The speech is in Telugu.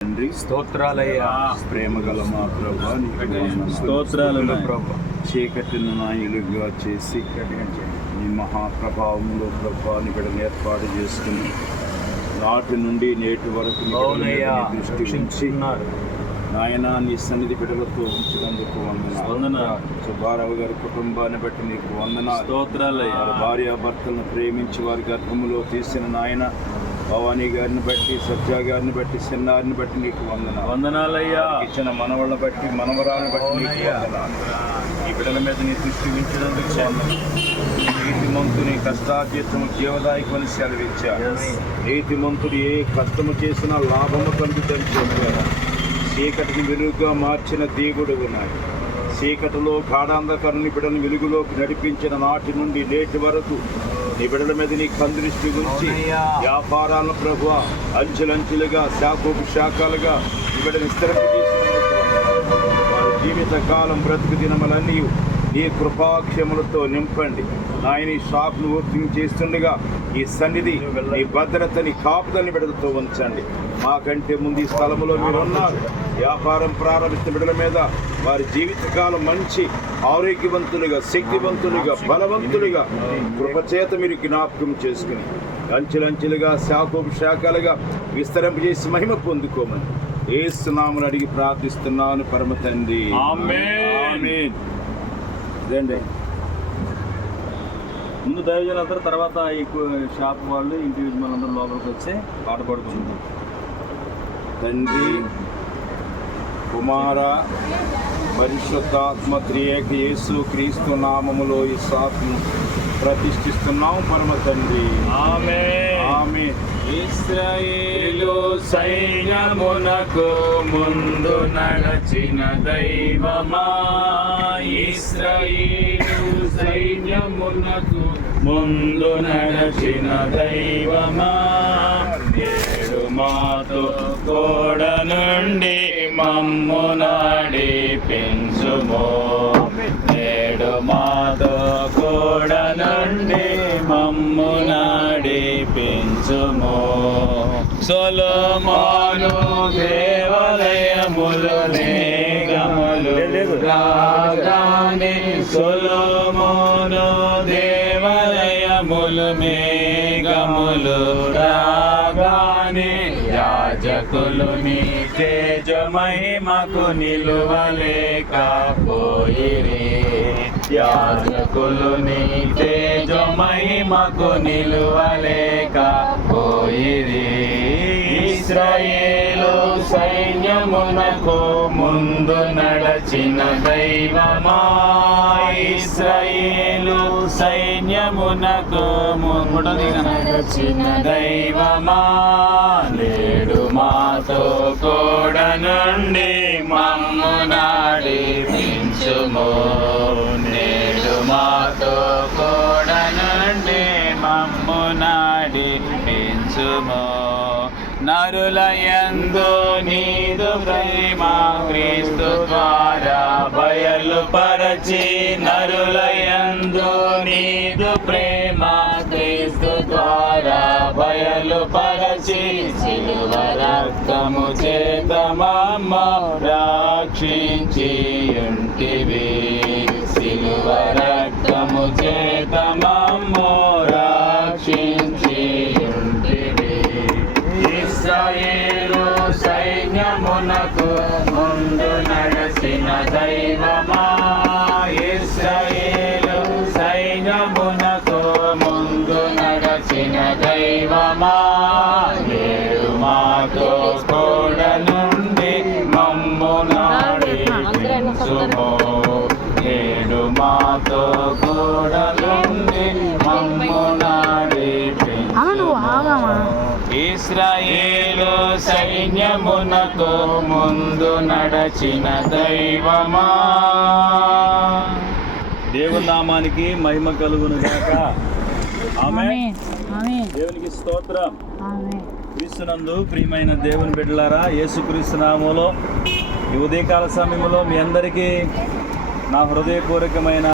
తండ్రి స్తోత్రాలయ్యా. ప్రేమగల మా ప్రభా, స్తోత్రాలు ప్రభా. చీకటిని నాయులుగా చేసి నీ మహాప్రభావంలో ప్రభాని బిడ్డను ఏర్పాటు చేసుకుని నాటి నుండి నేటి వరకు నీ దృష్టి ఉంచి నాయన నీ సన్నిధి బిడ్డలతో ఉంచినందుకు వందనాలు. సుబ్బారావు గారి కుటుంబాన్ని బట్టి నీకు వందనాలు. స్తోత్రాలయ్యా. భార్యాభర్తలను ప్రేమించి వారి గర్భములో తీసిన నాయన భవానీ గారిని బట్టి, సత్య గారిని బట్టి, చిన్నారిని బట్టి నీకు వందనాలయ్యా. ఇచ్చిన మనవళ్ళ బట్టి, మనవరాలను బట్టి నీకు వందనాలు. ఈ బిడ్డల మీద నీ దృష్టి ఉంచినందుకు నీతిమంతుని కష్టార్జితము జీవదాయకమని సెలవిచ్చారు. నీతిమంతుడు ఏ కష్టము చేసినా లాభము కలుగుతుంది చెప్పారు. చీకటిని వెలుగుగా మార్చిన దేవుడు ఉన్నాయి. చీకటిలో గాఢాంధకారాన్ని బిడ్డను వెలుగులోకి నడిపించిన నాటి నుండి నేటి వరకు నీ బిడ్డల మీద నీ కందృష్టి ఉంచి వ్యాపారాలను ప్రభువ అంచెలంచెలుగా శాఖాలుగా నీ బిడ్డను స్థిరపజేసినందుకు వారి జీవిత కాలం బ్రతుకు దినములన్నీ నీ కృపాక్షములతో నింపండి. నాయన ఈ షాప్ను ఓపెనింగ్ చేస్తుండగా ఈ సన్నిధి నీ భద్రతని కాపుదలని బిడ్డలతో ఉంచండి. మాకంటే ముందు ఈ స్థలంలో మీరు ఉన్నారు. వ్యాపారం ప్రారంభిస్తున్న బిడ్డల మీద వారి జీవితకాలం మంచి ఆరోగ్యవంతులుగా, శక్తివంతులుగా, బలవంతులుగా కృపచేత మీరు జ్ఞాపకం చేసుకుని అంచెలంచెలుగా శాఖలుగా విస్తరింపజేసి మహిమ పొందుకోమని యేసు నామమున అడిగి ప్రార్థిస్తున్నాను పరమ తండ్రి. ఆమేన్. ముందు దైవజనులందరూ, తర్వాత ఈ షాప్ వాళ్ళు, ఇండివిజువల్ అందరూ లోపలికి వచ్చి పాట పాడుకుంటారు. తండ్రి, కుమార, పరిశుద్ధాత్మ త్రియేక యేసు క్రీస్తు నామములో ఈ షాప్ను ప్రతిష్ఠిస్తున్నాం పరమ తండ్రి. ఆమేన్. ఆమేన్. ఇశ్రాయేలు సైన్యమునకు ముందు నడచిన దైవమా, ఇశ్రాయేలు సైన్యమునకు ముందు నడచిన దైవమా, నేడు మాతో తోడ నుండి మమ్ము నడిపించుము, నేడు మాతో తోడ నుండి మమ్ము నడిపించుము. సొలొమోను దేవాలయములు మేఘములు రాగానే, సొలొమోను దేవాలయములు మేఘములు రాగానే, యాజకులు నీ తేజ మహిమకు నిలువలేకపోయిరి, యాజకులు నీ తేజ మహిమకు నిలువలేకపోయిరి. ఇశ్రాయేలు సైన్యమునకు ముందు నడచిన దైవమా, ఇశ్రాయేలు సైన్యమునకు ముందు నడచిన దైవమా, నేడు మాతో తోడ నుండి మమ్ము నడిపించుము, నేడు మాతో తోడ నుండి మమ్ము నడిపించుము. నరులయందు నీదు ప్రేమ క్రీస్తు ద్వారా బయలుపరచి, నరులయందు నీదు ప్రేమ క్రీస్తు ద్వారా బయలుపరచి, సిలువ రక్తము చేత మమ్మ రక్షించి ఉంటివి, సిలువ రక్తము చేత మమ్మ రక్షించి ఉంటివి. ఇశ్రాయేలు సైన్యమునకు ముందు నడచిన దైవమా, ఇశ్రాయేలు సైన్యమునకు ముందు నడచిన దైవమా, నేడు మాతో తోడ నుండి మమ్ము నడిపించుము, నేడు మాతో తోడ నుండి మమ్ము నడిపించుము. ఇశ్రాయేలు సైన్యమునకు ముందు నడచిన దైవమా. దేవుని నామానికి మహిమ కలుగును గాక. ఆమేన్. దేవునికి స్తోత్రం. క్రీస్తునందు ప్రియమైన దేవుని బిడ్డలారా, యేసుక్రీస్తు నామములో ఈ ఉదయకాల సమయంలో మీ అందరికీ నా హృదయపూర్వకమైన